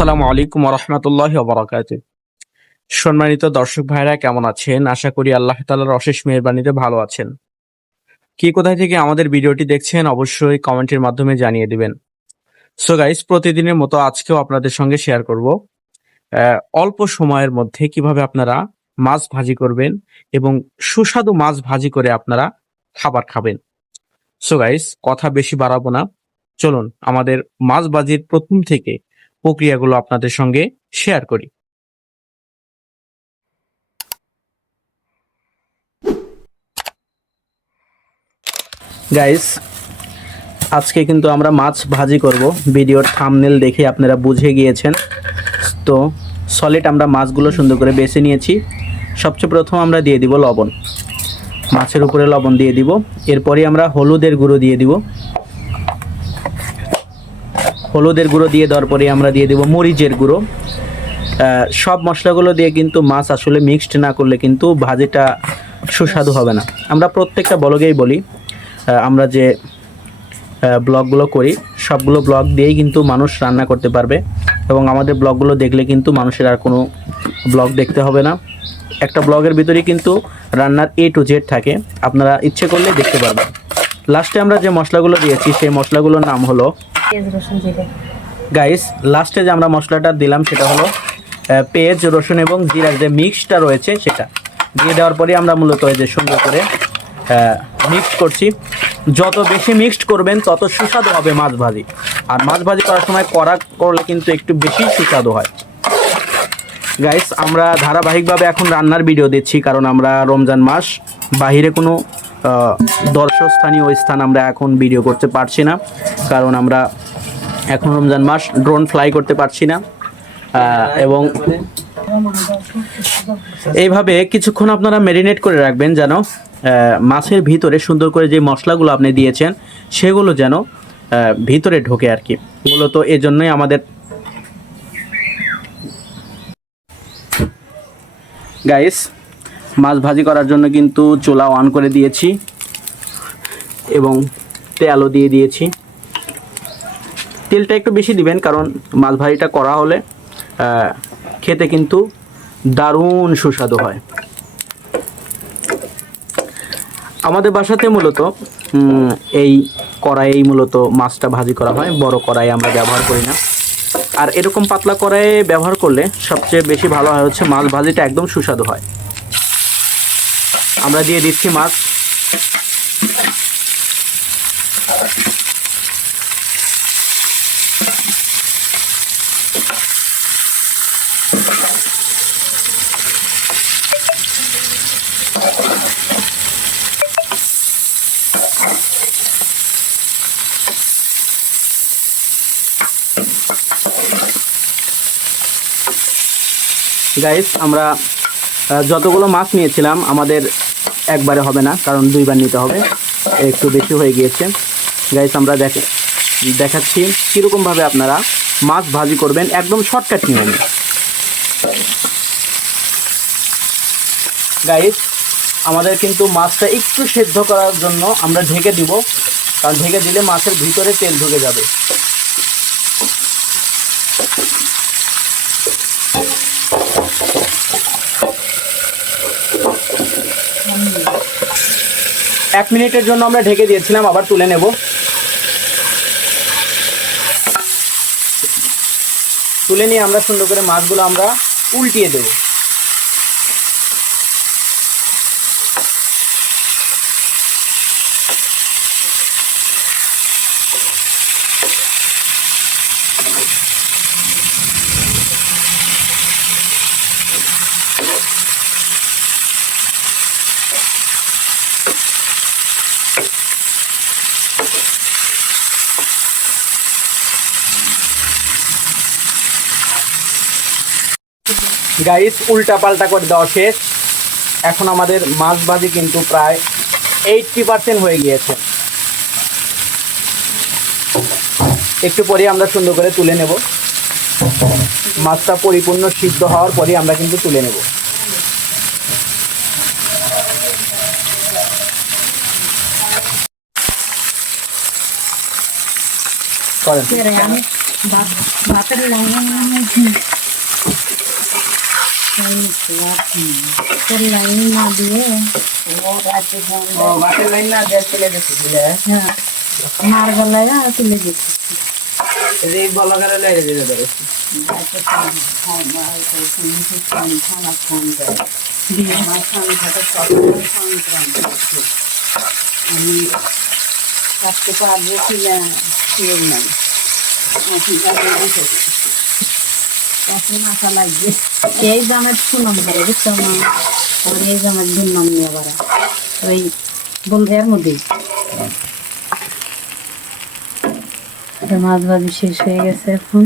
আসসালামু আলাইকুম রহমতুল্লাহ বরাকাতুহু। সম্মানিত দর্শক ভাইরা কেমন আছেন? আশা করি আল্লাহ তাআলার অশেষ মেহেরবানিতে ভালো আছেন। কি কোথায় থেকে আমাদের ভিডিওটি দেখছেন অবশ্যই কমেন্টের মাধ্যমে জানিয়ে দিবেন। সো গাইস, প্রতিদিনের মতো আজকেও আপনাদের সঙ্গে শেয়ার করব অল্প সময়ের মধ্যে কিভাবে আপনারা মাছ ভাজি করবেন এবং সুস্বাদু মাছ ভাজি করে আপনারা খাবার খাবেন। সো গাইস, কথা বেশি বাড়াবো না, চলুন আমাদের মাছ ভাজির প্রথম থেকে প্রক্রিয়াগুলো আপনাদের সঙ্গে শেয়ার করি। গাইস, আজকে কিন্তু আমরা মাছ ভাজি করব। ভিডিওর থাম্বনেল দেখে আপনারা বুঝে গিয়েছেন। তো সলিড আমরা মাছগুলো সুন্দর করে বেছে নিয়েছি। সবচেয়ে প্রথম আমরা দিয়ে দিব লবণ, মাছের উপরে লবণ দিয়ে দিব। এরপরে আমরা হলুদের গুঁড়ো দিয়ে দিব। হলুদের গুঁড়ো দিয়ে দেওয়ার পরে আমরা দিয়ে দিব মরিচের গুঁড়ো। সব মশলাগুলো দিয়ে কিন্তু মাছ আসলে মিক্সড না করলে কিন্তু ভাজিটা সুস্বাদু হবে না। আমরা প্রত্যেকটা ব্লগেই বলি, আমরা যে ব্লগগুলো করি সবগুলো ব্লগ দিয়েই কিন্তু মানুষ রান্না করতে পারবে, এবং আমাদের ব্লগগুলো দেখলে কিন্তু মানুষের আর কোনো ব্লগ দেখতে হবে না। একটা ব্লগের ভিতরেই কিন্তু রান্নার A to Z থাকে, আপনারা ইচ্ছে করলে দেখতে পারবেন। লাস্টে আমরা যে মশলাগুলো দিয়েছি সেই মশলাগুলোর নাম হলো গাইস, লাস্টে যে আমরা মশলাটা দিলাম সেটা হলো পেঁয়াজ, রসুন এবং জিরার যে মিক্সটা রয়েছে সেটা দিয়ে দেওয়ার পরে আমরা মূলত এই যে সুন্দর করে মিক্সড করছি। যত বেশি মিক্সড করবেন তত সুস্বাদু হবে মাছ ভাজি, আর মাছ ভাজি করার সময় কড়া করলে কিন্তু একটু বেশি সুস্বাদু হয়। গাইস, আমরা ধারাবাহিকভাবে এখন রান্নার ভিডিও দিচ্ছি, কারণ আমরা রমজান মাস, বাহিরে কোনো দর্শকস্থানীয় স্থান আমরা এখন ভিডিও করতে পারছি না, কারণ আমরা এখন রমজান মাস ড্রোন ফ্লাই করতে পারছি না। এবং এইভাবে কিছুক্ষণ আপনারা ম্যারিনেট করে রাখবেন, যেন মাছের ভিতরে সুন্দর করে যে মশলাগুলো আপনি দিয়েছেন সেগুলো যেন ভিতরে ঢোকে আর কি। মূলত এজন্যই আমাদের গাইস মাছ ভাজি করার জন্য কিন্তু চুলা অন করে দিয়েছি এবং তেলও দিয়ে দিয়েছি। তেলটা একটু বেশি দিবেন, কারণ মাছ ভাজিটা করা হলে খেতে কিন্তু দারুণ সুস্বাদু হয়। আমাদের বাসাতে মূলত এই কড়াইয়েই মূলত মাছটা ভাজি করা হয়, বড় কড়াই আমরা ব্যবহার করি না। আর এরকম পাতলা কড়াইয়ে ব্যবহার করলে সবচেয়ে বেশি ভালো হয় হচ্ছে মাছ ভাজিটা একদম সুস্বাদু হয়। আমরা দিয়ে দিচ্ছি মাছ। গাইস, আমরা যতগুলো মাছ নিয়েছিলাম আমাদের একবারে হবে না, কারণ দুইবার নিতে হবে, একটু বেশি হয়ে গিয়েছে। গাইস, আমরা দেখাচ্ছি কীরকমভাবে আপনারা মাছ ভাজি করবেন, একদম শর্টকাট নিয়মে। গাইস, আমাদের কিন্তু মাছটা একটু সেদ্ধ করার জন্য আমরা ঢেকে দিব, কারণ ঢেকে দিলে মাছের ভিতরে তেল ঢুকে যাবে। এক মিনিটের জন্য আমরা ঢেকে দিয়েছিলাম, আবার তুলে নেব। তুলে নিয়ে আমরা সুন্দর করে মাছগুলো আমরা উল্টিয়ে দেব। গাইস, উল্টা পাল্টা করে দেওয়া শেষ। এখন আমাদের মাছ ভাজি কিন্তু প্রায় 80% হয়ে গিয়েছে। একটু পরে আমরা সুন্দর করে তুলে নেব। মাছটা পরিপূর্ণ সিদ্ধ হওয়ার পরে আমরা কিন্তু তুলে নেব। করেন ভাতের লাইন লাইন না দিয়ে ভাতের লাইন না দিয়ে চলে গেছে দিলে হ্যাঁ মার গলায় তুলে দিচ্ছি এই বলা করে লেগে যেতে পারে আমি থাকতে পারবো কি না শিওর নাই আশা লাগবে এই জামের সুনাম করে বুঝছো না আর এই জামের দুর্নাম নিয়ে আবার ওই বন্ধের মধ্যেই মাছ ভাজি শেষ হয়ে গেছে এখন